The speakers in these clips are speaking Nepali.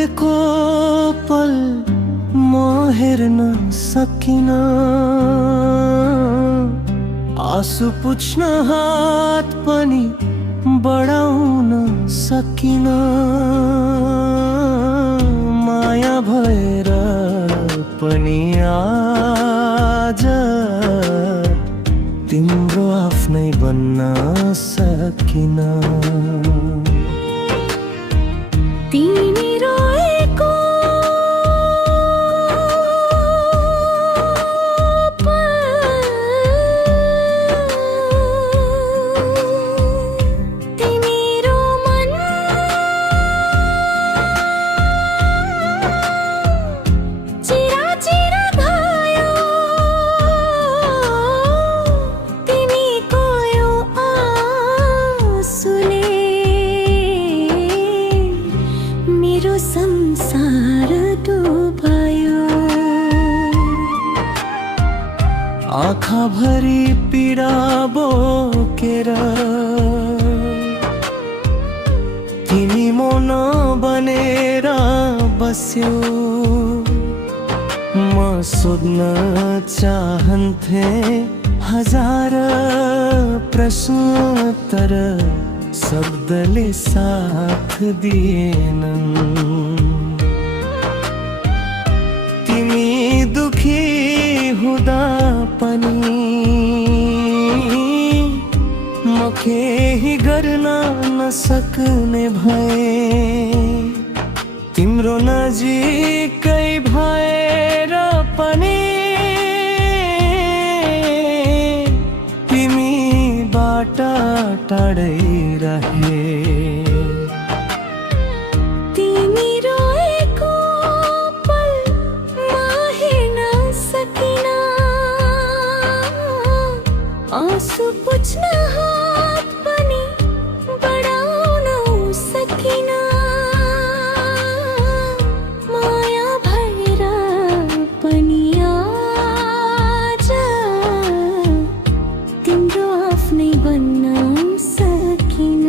रोएको पल म हेर्न सकिन, आँसु पुछ्न हात पनि बढाउन सकिन। माया भएर पनि आज तिम्रो आफ्नै बन्न सकिन। तिमी रोएको तिम्रो मन चिराचिर भयो, तिमीको यो आँसुले मेरो संसार डुबायो। आँखा भरी पीडा बोकेर तिमी मौन बनेर बस्यौ। म सोध्न चाहन्थे हजार प्रश्न, तर शब्दले साथ दिएनन्। तिमी दुखी हुँदा पनि म केही गर्न नसक्ने भए। तिम्रो नजिकै भएर पनि तिमीबाट टाढै रहे। तिमी रोएको पल म हेर्न सकिन, आँसु पुछ्न हात पनि बढाउन सकिन। माया भएर पनि आज तिम्रो आफ्नै बन्न सकिन।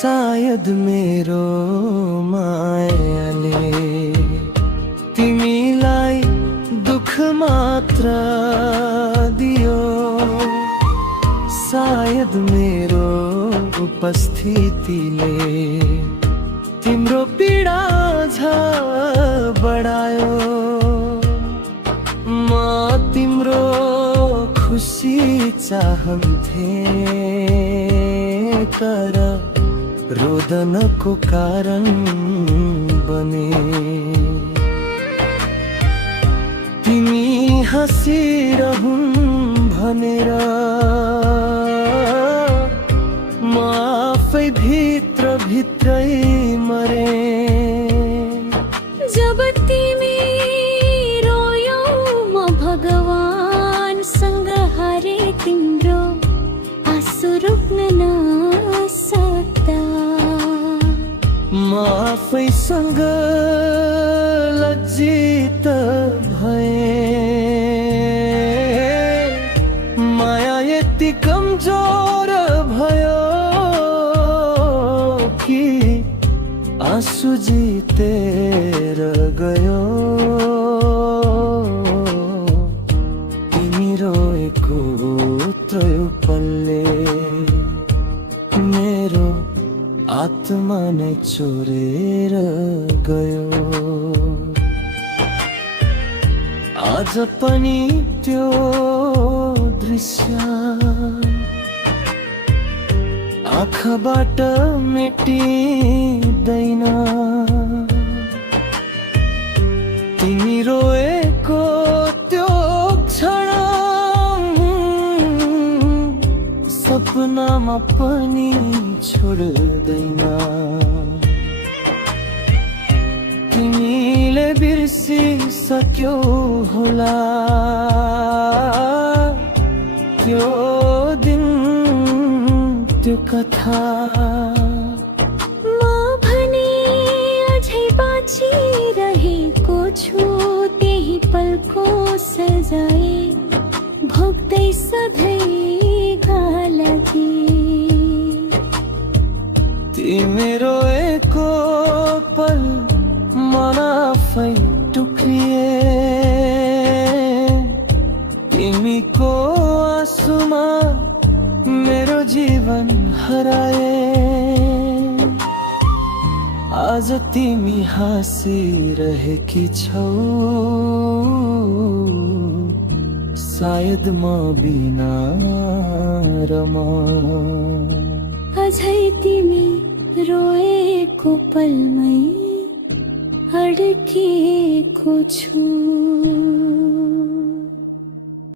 सायद मेरो मायाले तिमीलाई दुख मात्र दियो। सायद मेरो उपस्थितिले तिम्रो पीडा झ बढायो। म तिम्रो खुसी चाहन्थे, तर रोदनको कारण बने। तिमी हाँसिरहुन् भनेर म आफै भित्र भित्रै मरे। जब तिमी रोयौ म भगवानसँग हारे, तिम्रो आँसु रोक्न नसक्दा म आफैसँग लज्जित भए। माया यति कमजोर भयो कि आँसु जितेर गयो। तिमी रोएको त्रयो पलले मेरो आत्मा नै चोरेर गयो। आज पनि त्यो दृश्य आँखाबाट मेटिँदैन। तिमी रोएको त्यो क्षण सपनामा पनि छोड्दैन। तिमीले बिर्सिसक्यौ होला त्यो दिन त्यो कथा। म भने अझ जाए भोग्दै सधैँका लागि तिमी रोएको पल मन आफै टुक्रिए तिमीको आँसुमा मेरो जीवन हराए आज तिमी हाँसिरहेकी छौ सायद म बिना रमा अझै तिमी रोएको पलमै अड्किएको छु